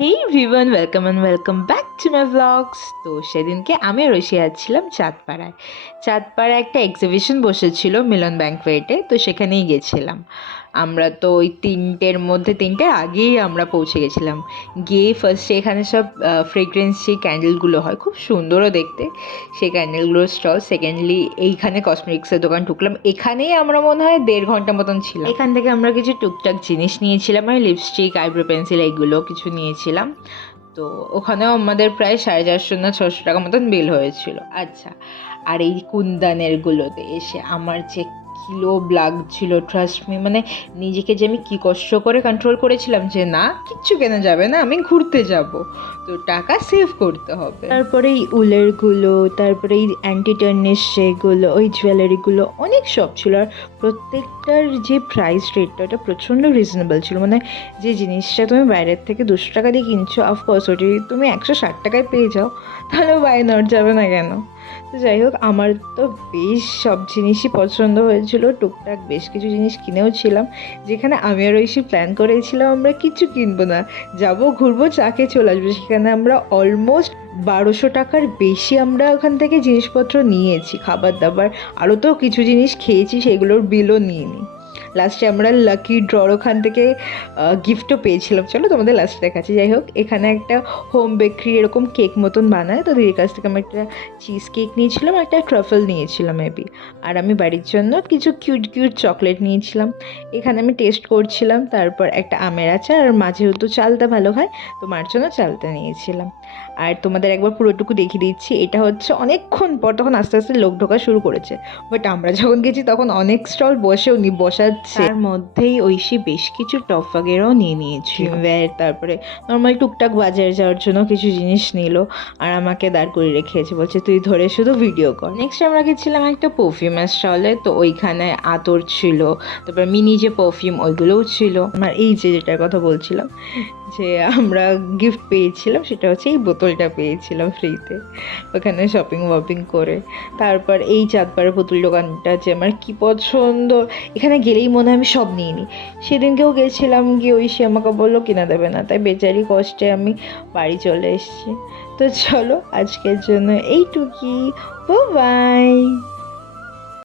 Hey everyone, welcome back to my blogs. তো সেদিনকে আমি আর ঐশী যাচ্ছিলাম চাঁদপাড়ায় একটা এক্সিবিশন বসেছিল মিলন ব্যাংকোয়েটে। তো সেখানেই গেছিলাম। আমরা তো ওই তিনটের আগেই আমরা পৌঁছে গেছিলাম। গিয়ে ফার্স্টে এখানে সব ফ্রেগ্রেন্স যে ক্যান্ডেলগুলো হয়, খুব সুন্দরও দেখতে সেই ক্যান্ডেলগুলোর স্টল। সেকেন্ডলি এইখানে কসমেটিক্সের দোকান ঢুকলাম। এখানেই আমরা মনে হয় 1.5 ঘন্টা মতন ছিলাম। এখান থেকে আমরা কিছু টুকটাক জিনিস নিয়েছিলাম, মানে লিপস্টিক, আইব্রো পেন্সিল, এইগুলো কিছু নিয়েছিলাম। তো ওখানেও আমাদের প্রায় 450 না 600 টাকা মতন বিল হয়েছিল। আচ্ছা, আর এই কুন্দানেরগুলোতে এসে আমার যে কিলো লাগছিল, ট্রাস্ট মি, মানে নিজেকে যে আমি কী কষ্ট করে কন্ট্রোল করেছিলাম যে না, কিচ্ছু কেনা যাবে না, আমি ঘুরতে যাব, তো টাকা সেভ করতে হবে। তারপরে এই উলেরগুলো, তারপরে এই অ্যান্টি টার্নিশ সেগুলো, ওই জুয়েলারিগুলো, অনেক সব ছিল। আর প্রত্যেকটার যে প্রাইস রেটটা, ওটা প্রচণ্ড রিজনেবল ছিল। মানে যে জিনিসটা তুমি বাইরের থেকে 200 টাকা দিয়ে কিনছো, অফকোর্স ওটি তুমি 160 টাকায় পেয়ে যাও, তাহলে বাই নট যাবে না কেন? তো যাই হোক, আমার তো বেশ সব জিনিসই পছন্দ হয়েছিল। টুকটাক বেশ কিছু জিনিস কিনেও ছিলাম, যেখানে আমি আর ঐশী প্ল্যান করেছিলাম আমরা কিছু কিনবো না, যাবো ঘুরবো, চাকে চলে আসবো। সেখানে আমরা অলমোস্ট 1200 টাকার বেশি আমরা ওখান থেকে জিনিসপত্র নিয়েছি, খাবার দাবার, আরও তো কিছু জিনিস খেয়েছি, সেগুলোর বিলও নিয়ে নিই। লাস্টে আমরা লাকি ড্রর ওখান থেকে গিফটও পেয়েছিলাম। চলো তোমাদের লাস্টে দেখাচ্ছি। যাই হোক, এখানে একটা হোম বেকারি এরকম কেক মতন বানায়, তো দিদির কাছ থেকে আমি একটা চিজ কেক নিয়েছিলাম, একটা ট্রাফেল নিয়েছিলাম মেবি। আর আমি বাড়ির জন্য কিছু কিউট চকলেট নিয়েছিলাম। এখানে আমি টেস্ট করছিলাম। তারপর একটা আমের আচার, আর মা যেহেতু চালটা ভালো খায়, তো মার জন্য চালটা নিয়েছিলাম। আর তোমাদের একবার পুরোটুকু দেখিয়ে দিচ্ছি। এটা হচ্ছে অনেকক্ষণ পর, তখন আস্তে আস্তে লোক ঢোকা শুরু করেছে, বাট আমরা যখন গেছি তখন অনেক স্টল বসেও নি, বসাচ্ছে। তার মধ্যেই ঐশী বেশ কিছু টপ ওয়াগেরাও নিয়ে নিয়েছি। তারপরে নর্মাল টুকটাক বাজারে যাওয়ার জন্য কিছু জিনিস নিল, আর আমাকে দাঁড় করে রেখেছে, বলছে তুই ধরে শুধু ভিডিও কর। নেক্সট আমরা গেছিলাম একটা পারফিউমের স্টলে। তো ওইখানে আতর ছিল, তারপর মিনি যে পারফিউম ওইগুলোও ছিল। আমার এই যেটার কথা বলছিলাম, যে আমরা গিফট পেয়েছিলাম, সেটা হচ্ছে এই বোতলটা পেয়েছিলাম ফ্রিতে ওখানে শপিং করে। তারপর এই চাঁদপাড়ার পুতুল দোকানটা যে আমার কি পছন্দ, এখানে গেলেই মনে হয় আমি সব নিয়ে নিই। সেদিনকেও গেছিলাম, গিয়ে ঐশী আমাকে বললো কিনা দেবে না, তাই বেচারি কষ্টে আমি বাড়ি চলে এসেছি। তো চলো আজকের জন্য এইটুকুই, বাই।